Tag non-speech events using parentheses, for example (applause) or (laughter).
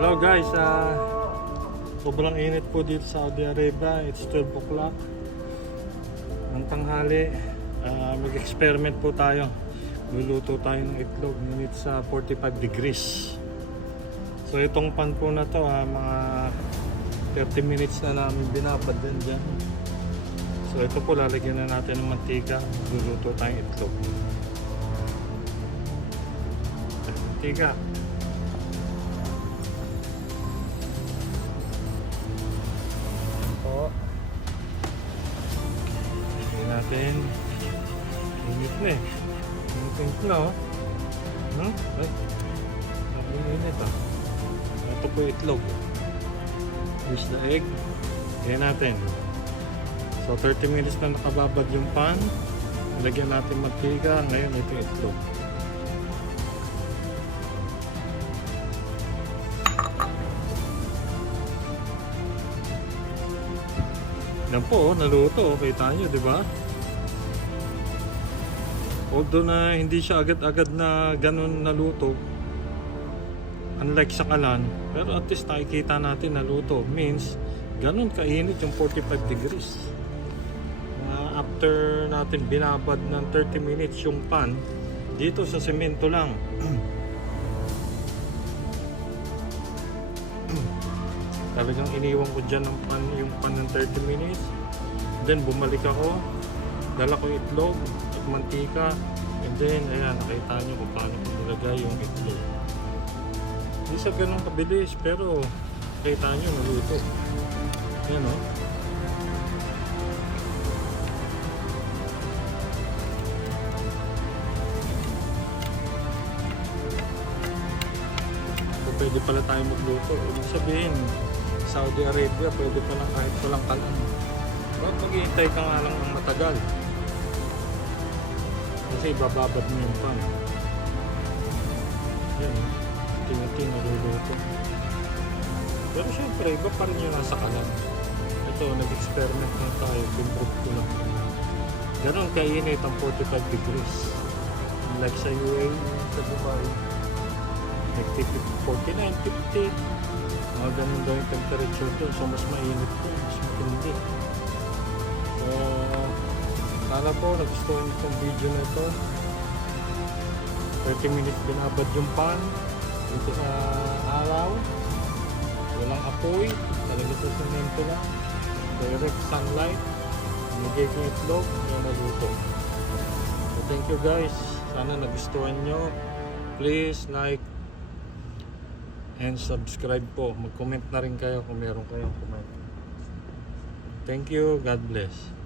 Hello guys, ah sobrang init po dito sa Saudi Arabia. It's 12 o'clock ng tanghali. Ah, mag-experiment po tayo. Luluto tayo ng itlog. Ngunit sa 45 degrees. So itong pan po na to, ah, mga 30 minutes na namin binabad din dyan. So ito po, lalagyan na natin ng mantika. Luluto tayong itlog. Mantika. Po. Natin. Init na eh. Init na oh. Hmm? Ay. Sabi init ah. Ito po itlog. Here's the egg. Lagyan natin. So 30 minutes na nakababad yung pan. Lagyan natin mantika. Ngayon ito yung itlog. Yan po, oh, naluto. Kita nyo, di ba? Although na hindi siya agad-agad na ganun naluto, unlike sa kalan, pero at least nakikita natin naluto. Means, ganun kainit yung 45 degrees. Na after natin binabad ng 30 minutes yung pan, dito sa semento lang. (clears throat) Talagang iniwan ko dyan ng pan, yung pan ng 30 minutes. Then bumalik ako, dala ko itlog mantika. And then, ayan, nakita nyo kung paano ko nilagay yung itlog. Hindi siya ganun kabilis, pero nakita nyo, naluto. Ayan o. So, pwede pala tayo magluto. Ibig sabihin, Saudi Arabia, pwede pala kahit walang kalan. Bakit maghihintay ka nga lang ng matagal? Kasi bababad mo yung pan. Yan, tinati naluluto. Pero syempre, iba pa rin yung nasa kalan. Ito, nag-experiment na tayo, pinprove ko lang. Ganon kainit ang 45 degrees. Like sa UAE, sa Dubai, nagtip 49, 50. Mga ganun daw yung temperature doon. So, mas mainit po, mas matindi. So, sana po nagustuhan niyo itong video na ito. 30 minutes binabad yung pan dito sa araw. Walang apoy. Talaga sa semento lang. Direct sunlight. Nagay ko itlog. Yung naluto. So, thank you guys. Sana nagustuhan nyo. Please like and subscribe po. Mag-comment na rin kayo kung meron kayong comment. Thank you. God bless.